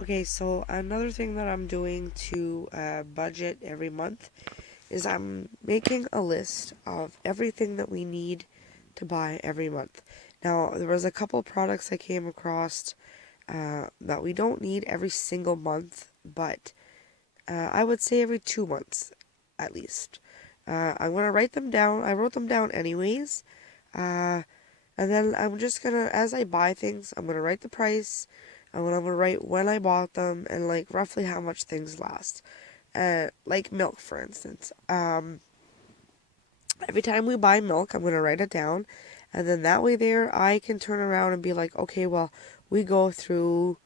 Okay, so another thing that I'm doing to budget every month is I'm making a list of everything that we need to buy every month. Now, there was a couple products I came across that we don't need every single month, but I would say every 2 months at least. I'm gonna write them down. I wrote them down anyways. Uh, and then I'm just gonna, as I buy things, I'm gonna write the price, and then I'm gonna write when I bought them and like roughly how much things last. Like milk, for instance. Every time we buy milk, I'm gonna write it down, and then that way there I can turn around and be like, okay, well, we go through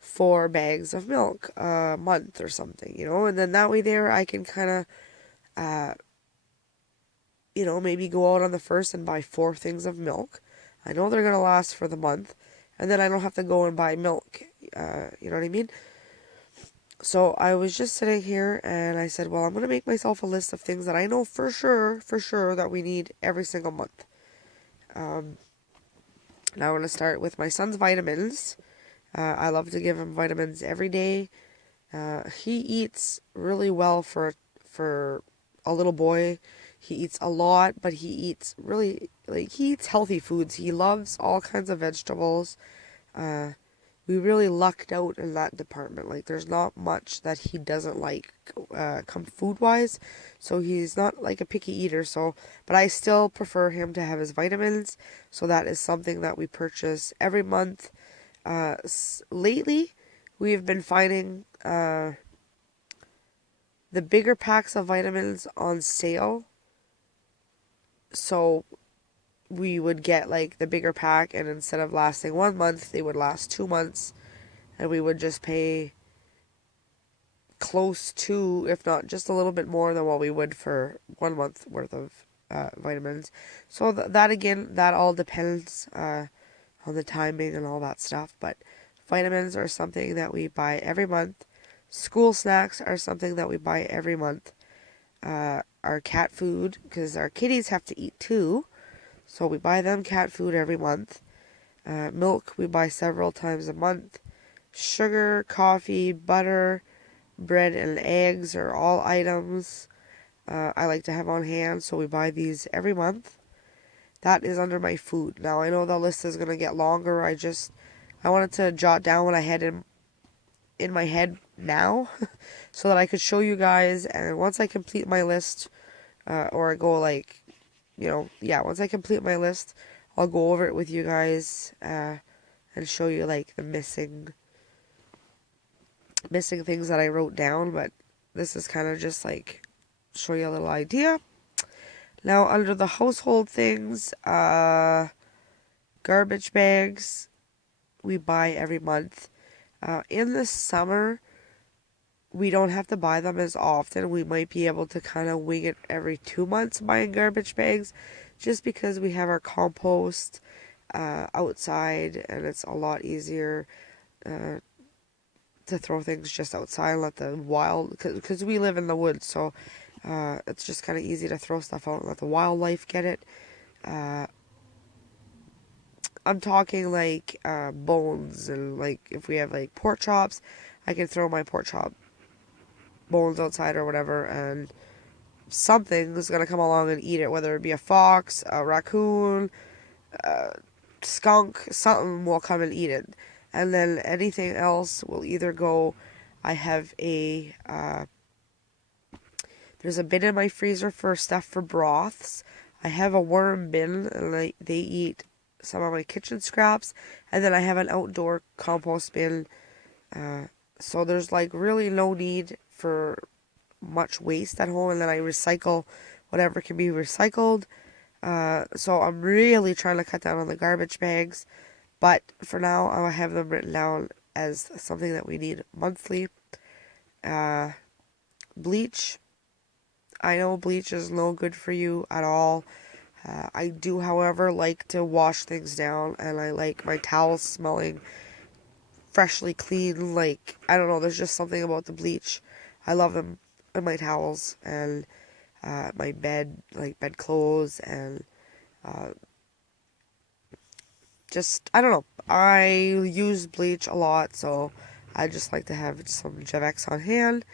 4 bags of milk a month or something, and then that way there I can kind of, uh, maybe go out on the first and buy 4 things of milk. I know they're gonna last for the month, and then I don't have to go and buy milk. You know what I mean? So I was just sitting here and I said, well, I'm gonna make myself a list of things that I know for sure that we need every single month. Um, Now I'm gonna start with my son's vitamins. I love to give him vitamins every day. He eats really well for a little boy. He eats a lot, but he eats really like he eats healthy foods. He loves all kinds of vegetables. Uh, we really lucked out in that department. Like there's not much that he doesn't like come food wise. So he's not like a picky eater. So, but I still prefer him to have his vitamins. So that is something that we purchase every month. Lately, we have been finding the bigger packs of vitamins on sale. So we would get like the bigger pack, and instead of lasting 1 month, they would last 2 months, and we would just pay close to, if not just a little bit more than what we would for 1 month worth of vitamins. So that again, that all depends on the timing and all that stuff. But vitamins are something that we buy every month. School snacks are something that we buy every month. Our cat food, because our kitties have to eat too, so we buy them cat food every month. Milk we buy several times a month. Sugar, coffee, butter, bread, and eggs are all items I like to have on hand, so we buy these every month. That is under my food. Now I know the list is gonna get longer. I wanted to jot down what I had in my head now, so that I could show you guys. And once I complete my list, or I go like, yeah, once I complete my list, I'll go over it with you guys and show you like the missing things that I wrote down. But this is kind of just like show you a little idea. Now under the household things, garbage bags we buy every month. In the summer, we don't have to buy them as often. We might be able to kind of wing it every 2 months buying garbage bags, just because we have our compost outside, and it's a lot easier uh, to throw things just outside and let the wild, because we live in the woods, so it's just kind of easy to throw stuff out and let the wildlife get it. Uh, I'm talking like bones, and like if we have like pork chops, I can throw my pork chop bones outside or whatever, and something is gonna come along and eat it, whether it be a fox, a raccoon, a skunk, something will come and eat it. And then anything else will either go. I have there's a bin in my freezer for stuff for broths. I have a worm bin, and they eat some of my kitchen scraps. And then I have an outdoor compost bin. Uh, so there's like really no need for much waste at home. And then I recycle whatever can be recycled. So I'm really trying to cut down on the garbage bags. But for now, I have them written down as something that we need monthly. Uh, Bleach. I know bleach is no good for you at all. I do, however, like to wash things down, and I like my towels smelling freshly clean. Like, I don't know, there's just something about the bleach. I love them in my towels and my bed, like bed clothes, and uh, just, I don't know. I use bleach a lot, so I just like to have some Javex on hand.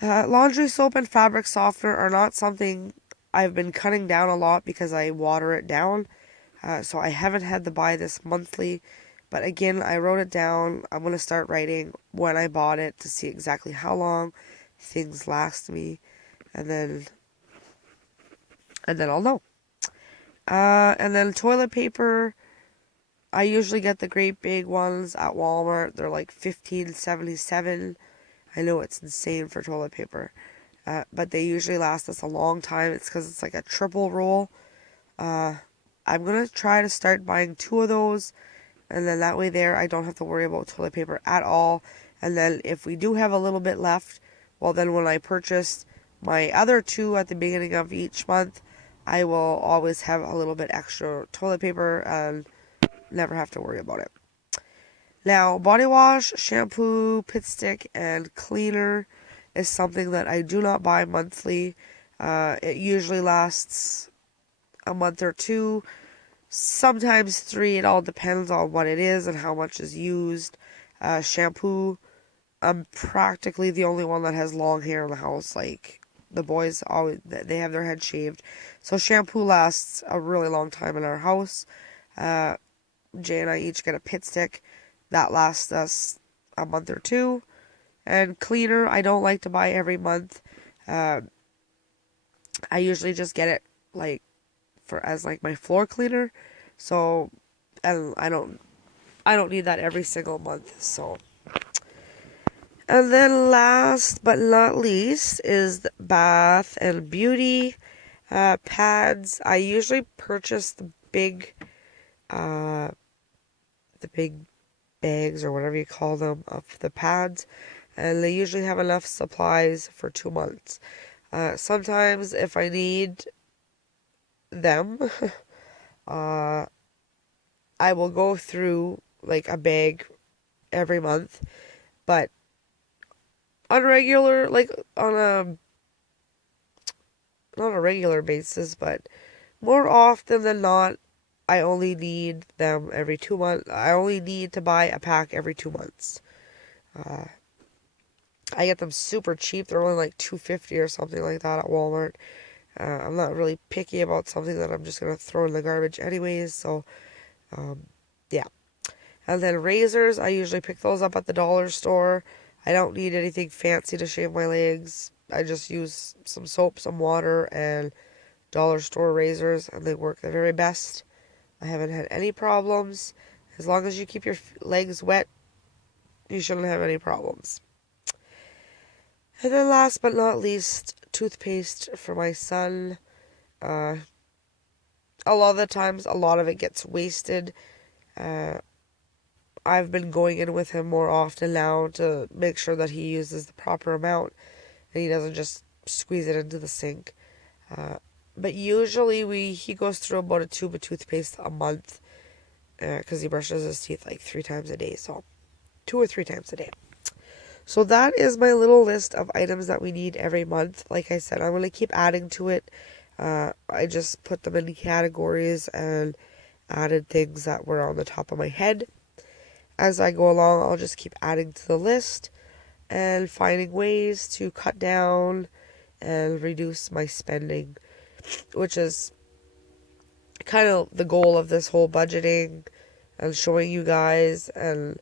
Laundry soap and fabric softener are not something I've been cutting down a lot because I water it down. So I haven't had to buy this monthly. But again, I wrote it down. I'm going to start writing when I bought it to see exactly how long things last me. And then I'll know. And then toilet paper, I usually get the great big ones at Walmart. They're like $15.77. I know it's insane for toilet paper. But they usually last us a long time. It's because it's like a triple roll. I'm going to try to start buying 2 of those. And then that way there, I don't have to worry about toilet paper at all. And then if we do have a little bit left, well then when I purchase my other 2 at the beginning of each month, I will always have a little bit extra toilet paper and never have to worry about it. Now, body wash, shampoo, pit stick, and cleaner is something that I do not buy monthly. It usually lasts a month or 2, sometimes 3. It all depends on what it is and how much is used. Shampoo, I'm practically the only one that has long hair in the house. Like, the boys always, they have their head shaved. So shampoo lasts a really long time in our house. Jay and I each get a pit stick. That lasts us a month or 2. And cleaner, I don't like to buy every month. I usually just get it like for as like my floor cleaner. So, and I don't need that every single month. So, and then last but not least is the Bath and Beauty pads. I usually purchase uh, the big bags or whatever you call them of the pads, and they usually have enough supplies for 2 months. Sometimes if I need them, uh, I will go through like a bag every month, but on regular, like on a not a regular basis, but more often than not, I only need them every 2 months. I only need to buy a pack every 2 months. Uh, I get them super cheap. They're only like $2.50 or something like that at Walmart. I'm not really picky about something that I'm just gonna throw in the garbage anyways. So, yeah. And then razors, I usually pick those up at the dollar store. I don't need anything fancy to shave my legs. I just use some soap, some water, and dollar store razors, and they work the very best. I haven't had any problems. As long as you keep your legs wet, you shouldn't have any problems. And then last but not least, toothpaste for my son. Uh, a lot of the times, a lot of it gets wasted. Uh, I've been going in with him more often now to make sure that he uses the proper amount and he doesn't just squeeze it into the sink. Uh, but usually he goes through about a tube of toothpaste a month because he brushes his teeth like 3 times a day, so 2 or 3 times a day. So that is my little list of items that we need every month. Like I said, I'm going to keep adding to it. I just put them in categories and added things that were on the top of my head. As I go along, I'll just keep adding to the list and finding ways to cut down and reduce my spending, which is kind of the goal of this whole budgeting and showing you guys, and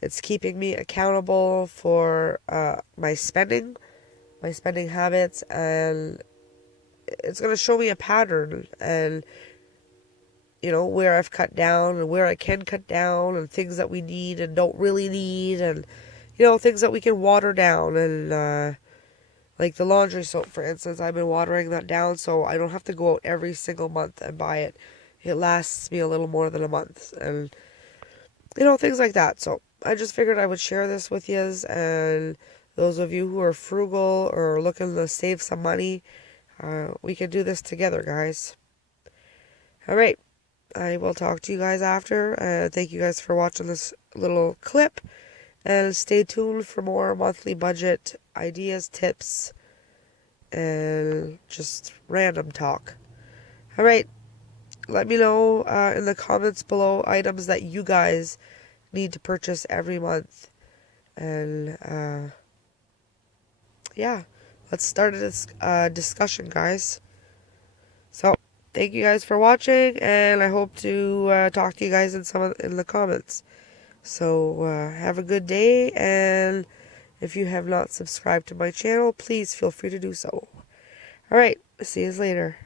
it's keeping me accountable for my spending habits, and it's going to show me a pattern and where I've cut down and where I can cut down and things that we need and don't really need, and things that we can water down, and like the laundry soap, for instance, I've been watering that down so I don't have to go out every single month and buy it. It lasts me a little more than a month, and things like that. So I just figured I would share this with you, and those of you who are frugal or looking to save some money, we can do this together, guys. All right. I will talk to you guys after. Thank you guys for watching this little clip. And stay tuned for more monthly budget ideas, tips, and just random talk. All right. Let me know in the comments below items that you guys need to purchase every month. And yeah, let's start this discussion, guys. So, thank you guys for watching, and I hope to talk to you guys in the comments. So, have a good day, and if you have not subscribed to my channel, please feel free to do so. Alright, see you later.